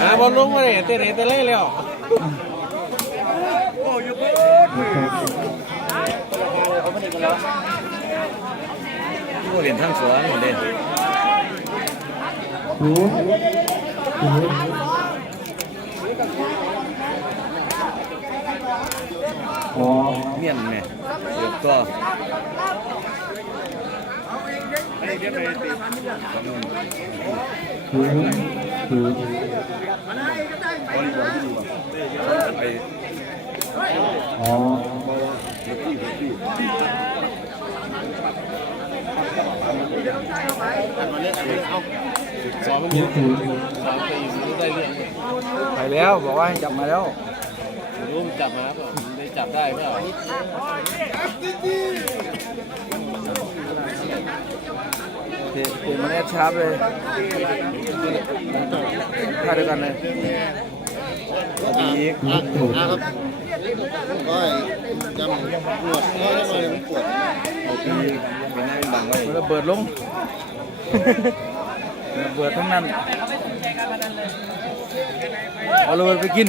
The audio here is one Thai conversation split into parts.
หาบอลลงมาเลยเตะไหนเตะเล่แล้วที่เขาเรียนทั้งสวนหมดเลยหูหูอ๋อเมียนแม่เดือบตัวหูหูไอ๋อสองมันหูเยอะหูสามปี ได้เรื่องไปแล้วบอกว่าให้จับมาแล้วรู้มันจับมาเปล่าได้จับได้เปล่า เทเทมันแอดชาร์ปเลยท่าเดียวกันเลยอีกหูหูครับก็จำปวดก็ได้มาเลยปวดอีกเป็นหน้าเป็นบังไว้มันระเบิดลงระเบิดทั้งนั้นเอาระเบิดไปกิน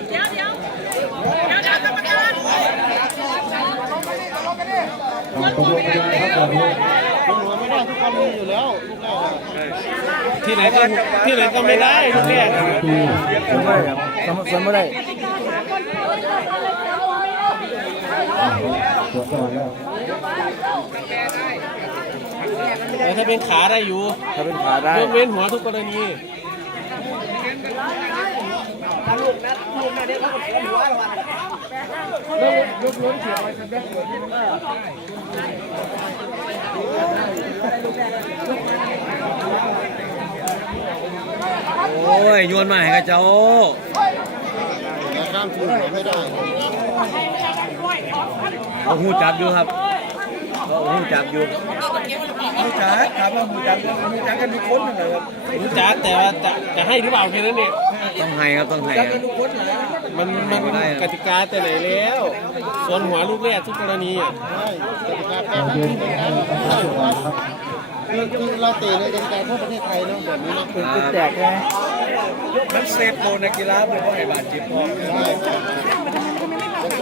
กลงกันนะครับตอนนี้หัวไม่ได้ทุกคนมีอยู่แล้วลูกแรกที่ไหนก็ที่ไหนก็ไม่ได้ทุกเนี่ยคือสวนไม่ได้ครับสวนสวนไม่ได้ตรวจก่อนแล้วแต่ถ้าเป็นขาได้อยู่ ถ้าเป็นขาได้ยกเว้นหัวทุกกรณี โอ้ยโยนมาให้กับเจ้าแต่ข้ามทีมไม่ได้เอาหูจับอยู่ครับเอาหูจับอยู่หูจักถามว่าหูจักหูจักกันทุกคนเลยครับหูจักแต่ว่าจะจะให้หรือเปล่าแค่นั้นเอง ต้องให้ครับต้องให้จักกันทุกคนเลยมันมันกติกาแต่ไหนแล้วส่วนหัวลูกแรกทุกกรณีอะกติกาแพ้เราข้ามเดินทีมทางครับคือคือเราเตะในกติกาทั่วประเทศไทยเนาะแบบนี้เนาะเป็นเป็นแจกไงมันเซฟโลในกีฬาเป็นเพราะไอ้บาดเจ็บพอใช่แต่ก่อ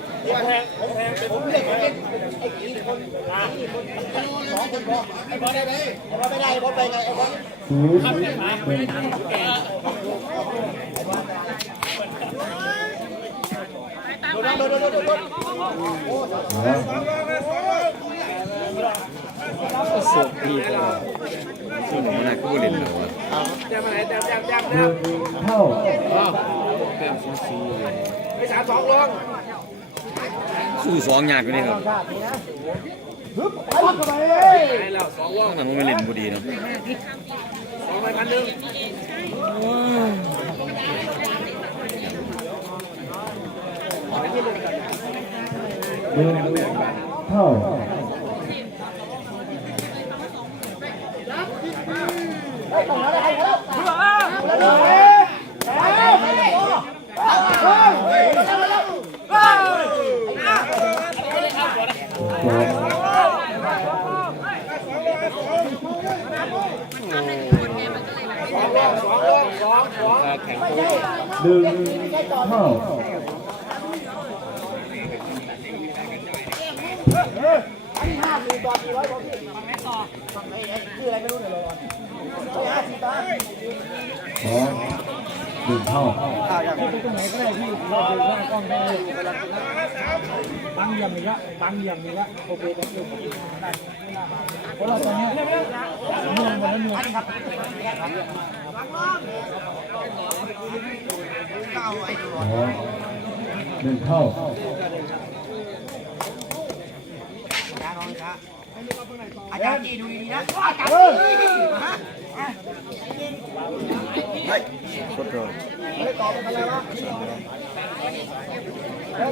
ครับตีกันเลยครับไอ้กลัวเออแต่แต่อยู่กับเดินศูนย์ศูนย์หนึ่งสุดดีเลยสุดนี่แหละกูเล่นเลยวะหนึ่งเท่าแต้มสูสีเลยไปสามสองลง สู้สองยากกว่านี้ครับต้องมันไม่เล่น ดึงเข้าอันนี้ห้าสี่ต่อสี่ร้อยกว่ต่อทำไอ้ชื่ออะไรไม่รู้เนี่ยรอก่อนห้าสี่ต่อสองดึงเข้าข้าวอย่านตรงไหนก็ได้พี่เราดึงหกล้องได้ยบังยี่ยมอีกละบังยี่ยมอีกละโอเคได้เรื่องได้เพราะเราตอนนี้เมืองมันเมือ สอหนึ่งเท่าอาจารย์จีดูดีๆนะอาจารย์จี ค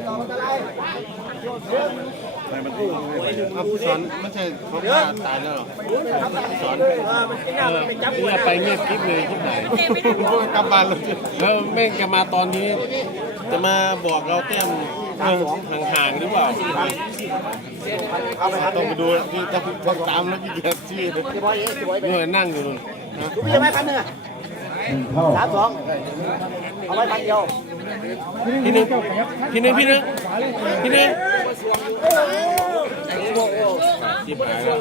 รับผู้สอนไม่ใช่เขาฆ่าตายแล้วหรอสอนเนี่ยไปเงียบกริบเลยที่ไหนกลับบ้านแล้วแล้วแม่งจะมาตอนนี้ จะมาบอกเราแต้มเรื่องห่างๆหรือเปล่าต้องไปดูที่ต้องตามแล้วกี่เกียรติชื่อเนี่ยนั่งอยู่นู่นดูพี่จะไม่พันหนึ่ง สามสองเอาไว้พันเดียวพี่นึงพี่นึงพี่นึงพี่นึงจิบหายแล้ว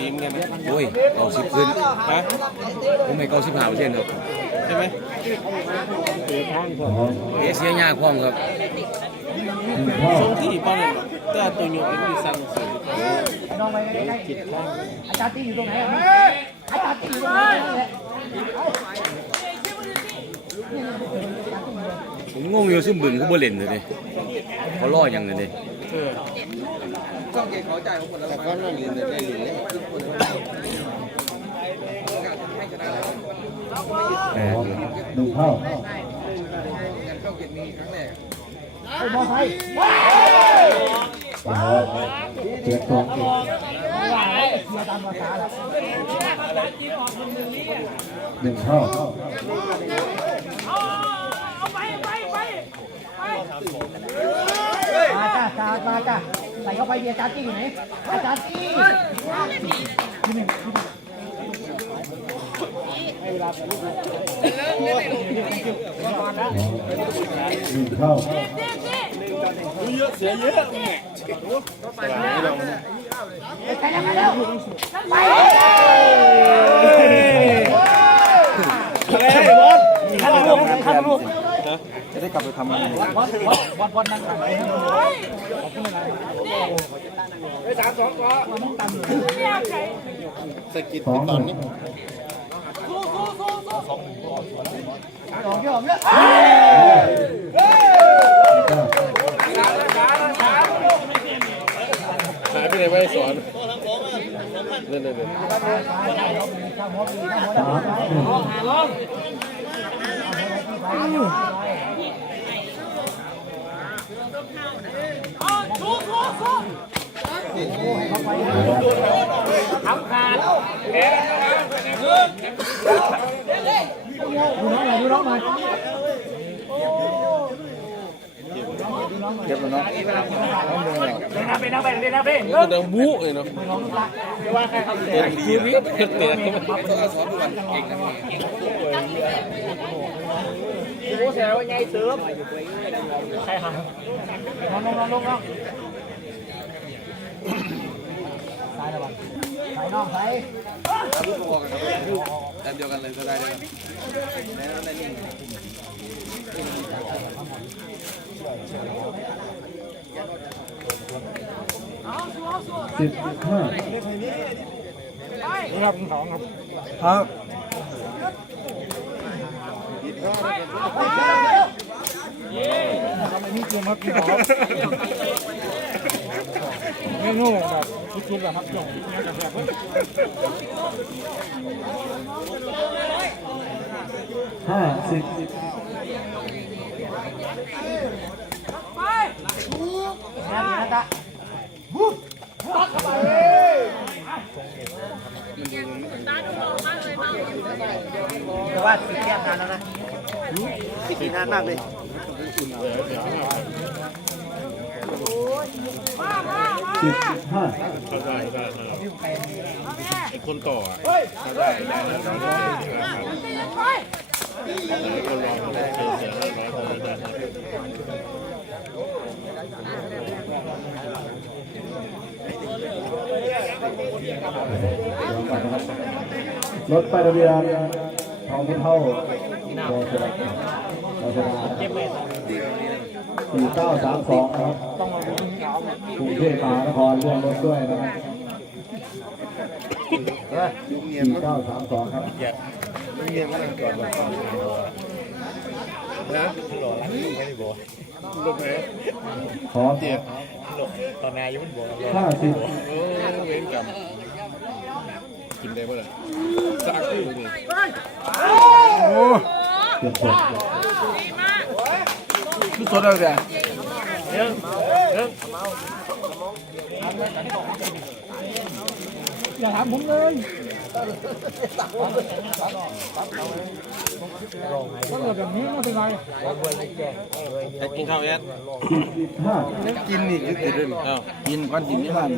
ดีๆเหมือนกันนะโอ้ยเก้าสิบขึ้นฮะผมให้เก้าสิบห้าเปอร์เซ็นต์ครับใช่ไหมสองเอเสียยากพร้อมครับหนึ่งเท่าทรงที่ป้อนแต่ตัวโยกเป็นที่สั่งสื่อ น้องไปใกล้ๆอาจารย์จีอยู่ตรงไหนอะอาจารย์จีอยู่ตรงไหนผมงงอยู่ซุ่มบึงเขาบ่เล่นเลยดิเขาล่อหยังเลยดิเกขอใจของคนละแต่ก็นั่งเรียนได้เรียนเลยสองหนึ่งเท่ามอไซค์ สองเจ็ดสองเจ็ดว่าเสียตามภาษาแล้วหนึ่งเท่ามาจ้าจ้ามาจ้าใส่เข้าไปเดีอาจารย์จีอยู่ไหนอาจา รย์จีหนึ่งเท่าไปแล้วไปแล้วไปข้าลูกข้าลูกจะได้กลับไปทำงานวันวันวันวันนั่งกันสกิดสองตอนหนึ่นี้งสองที่ผมเนี่ยเก้าหาย ไปไหนไม่สอนนั่นนั่นสามหนึ่งดูน้องหน่อยดูน้องหน่อย เก็บแล้วเนาะเล่นนะเป็นนะเป็นเล่นนะเป็นก็ดังบู๊เลยเนาะเตะดีนะเตะโอ้แสดงว่าไงเสริมใครหาลงลงลงลงลงสายระวังสายน้องสาย แต่เดียวกันเลยก็ได้เลยสิบห้าครับสองครับครับนี่เกมครับพี่บอก เมนูแบบคิดๆแบบครับอย่างนี้กับแบบห้าสิบนะดีนะจ๊ะแต่ว่าสีแก้มนานแล้วนะสีนานมากเลย สิบห้าเขาได้ได้ไอ้คนต่อเขาได้ได้แล้วเราได้คนรอเขาได้อเสียแล้วเขาได้รถไปทะเบียนทองเท่าโดยสลับโดยสลับสี่เก้าสามสองครับ กรุงเทพมหานครร่วมรถด้วยนะครับสี่เก้าสามสองครับขอเจ็บตอนนายยุ่งบอกห้าสิบเออเว้นกรรมกินได้ป่ะล่ะสักทีนี่เจ็ดสิบคือตัวเดียวกัน อย่าถามผมเลยถ้าเกิดแบบนี้ไม่เป็นไรแอดกินข้าวแอดห้ากินนี่ยึดติดเลยอ้าวกินก้อนกินนี่มัน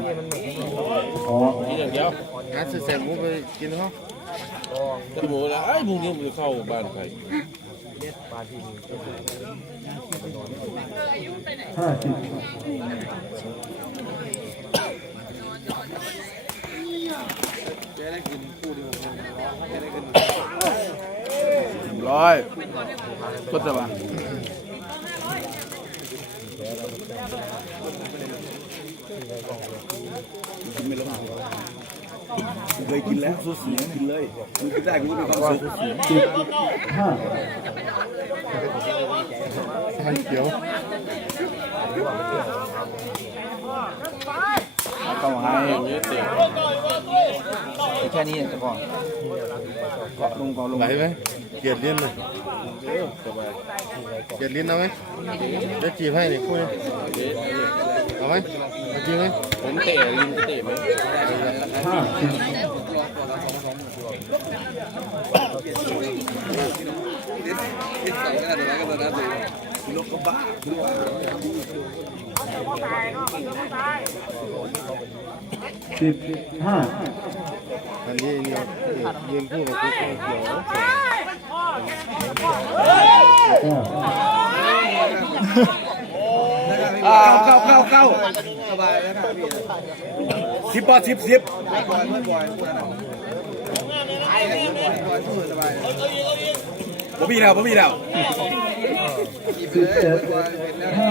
ขอกินอย่างเดียวหาซื้อแสงหมูไปกินเขากินหมูแล้วไอ้พวกนี้มันจะเข้าบ้านใครห้าสิบ ร้อยก็จะว่าไม่ลงเคยกินแล้วสูสีกินเลยมันกินได้กูมีความสุขสิบห้าให้เขียวต้องให้ อย่างนี้เสียง แค่นี้จะพอเกาะลงเกาะลงไหลไหมเกลียดลิ้นเลยเออสบายเกลียดลิ้นเอาไหมจะจีบให้นี่พูดดิเอาไหมเอาจริงไหมผมเตะลิงเตะไหมห้าสิบ สิบห้าอันนี้เนี่ยยืนพูดกับกูเขียวเก้าเข้าเข้าเข้าสิบบาทสิบสิบผมมีแล้วผมมีแล้วสิบเจ็ดห้า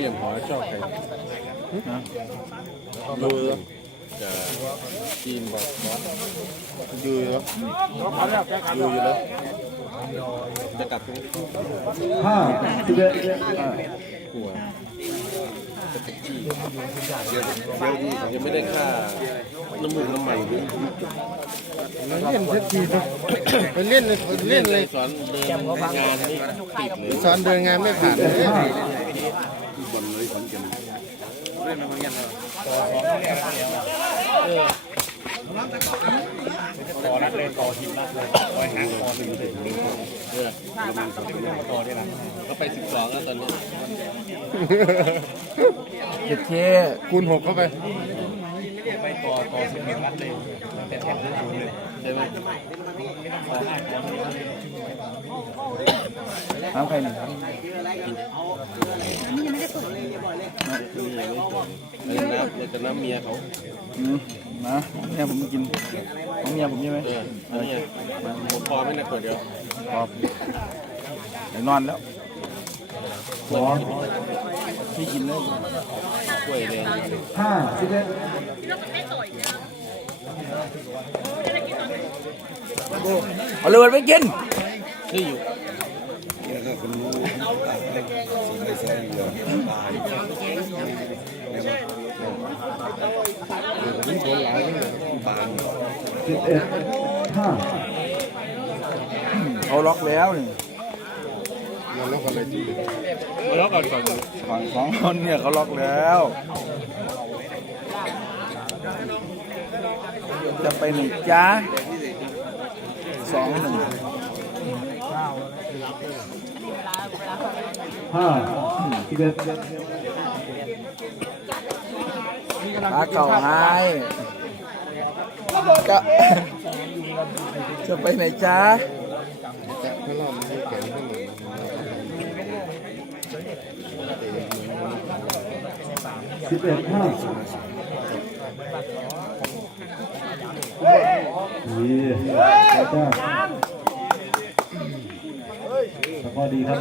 ลี่ยมหัวชอบใครดูจะจีนบอกบอสอยู่เหรอดูอยู่แล้วจะกลับตรงห้าสิบเอ็ดหัวยังไม่ได้ค่าน้ำมูกน้ำมันมัน เล่นสักทีเถอะไปเล่นเลยเล่นเลยสอนเดินงานนี่ติดเลยสอนเดินงานไม่ผ่านเลยห้าก็ไปสิบสองแล้วตอนนี้เจ็ดเคคูณหกเข้าไป ใช่ไหมน้ำใครหนึ่งนี่น้ำเราจะน้ำเมียเขาอืมนะเมียผมกินของเมียผมใช่ไหมเอออันนี้ผมพอไม่นะขวดเดียวครับเดี๋ยวนอนแล้ว สองเลยกล้ห้าสิบเอ็ดเอาเลยไปกินนี่อยู่เอขาล็อกแล้วนี่ มันล้วกันเลยจีแล้วก่อนก่อนฝั่งสองคนเนี่ยเขาล็อกแล้ว จะไปหนึ่งจ้าสองหนึ่งห้าสิบเอ็ดขาเก่าหายจะจะไปไหนจ้า แต่ข้างนอกมันแข็งข้างใน สิบเอ็ดห้าดีแล้วก็แล้วก็ดีครับ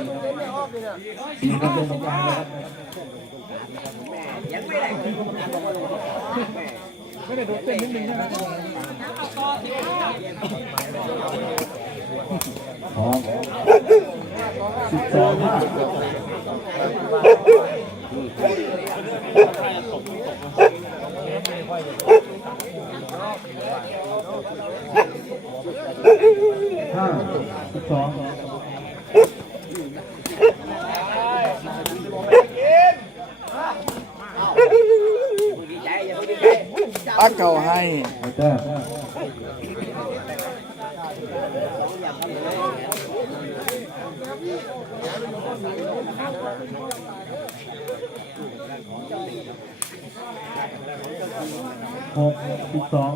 ดีครับเป็นตรงกลางนะครับไม่ได้โดนเต้นนิดนึงนะครับสองสิบสอง ห้าสิบสองอักเก่าให้ แล้วก็ หกสิบสอง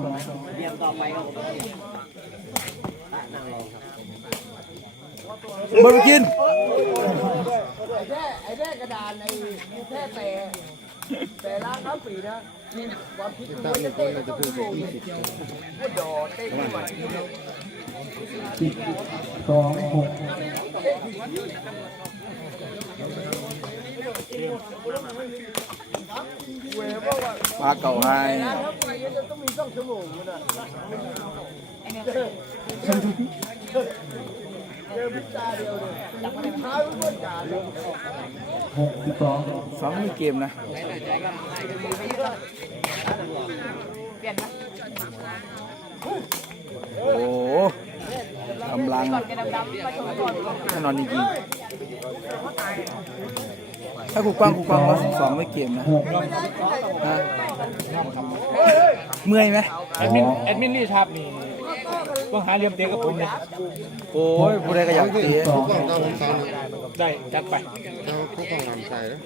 เบิร์กินไอ้แม่กระดานไอ้แค่แต่แต่ร้านข้าวปีนะความคิดตั้งในคนเราจะพูดถึงยี่สิบว่าดอเต้นใหม่สิบสองหก ปลาเก่าให้ต้องมีต้องชั่วโมงมันจ่าเลยหกสิบสองสองเกมนะโอ้ำลังแน่นอนจริงๆถ้าครูกว้างครูกว้างว่าสิบสองไม่เกมนะหกฮะเมื่อยไหมแอดมินแอดมินนี่ทับนี่ต้องหาเรียมเตะกับผมเนี่ยโอ้ยผู้ใดก็อยากเตะสองก็ต้องผมฟังได้จัดไปเราเขาต้องทำใจแล้ว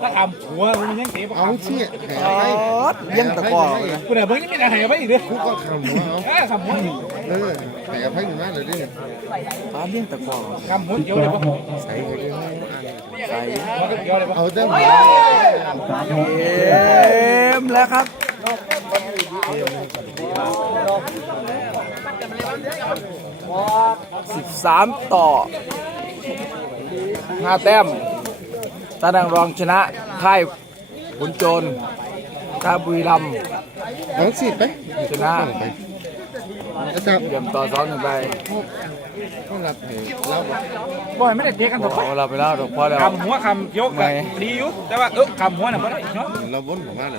ถ้าทำหัวมันยังเตะเอาเชี่ยแข็งอ๋อให้เลี้ยังตะกร้อเลยผู้ใดเบิ่งยังมีแต่ให้ไปอีกเด้อคุกก็ทำหัวเอาเอ้ยคำหัวนี่เออแข็งให้อยู่มากเลยดิปลาเลี้ยงตะกร้อคำหัวเดียวเลยปะใส่ไปดิใส่หัวเดียวเลยปะเอาแต่หัวสามหกเกมแล้วครับสิบสามต่อห้าแต้ม ตาดังรองชนะค่ายขุนโจรท่าบุรีรัมย์เอาสิไปชนะไปแล้วจับเยี่ยมต่อสองหนึ่งไปต้องรับเหตุเราบ่อยไม่ได้เตะกันต่อไปเราไปแล้วถูกพอแล้วคำหัวคำยกไงอะดีอยู่แต่ว่าเออคำหัวน่ะไม่ได้เนาะเราวนผมมาเลย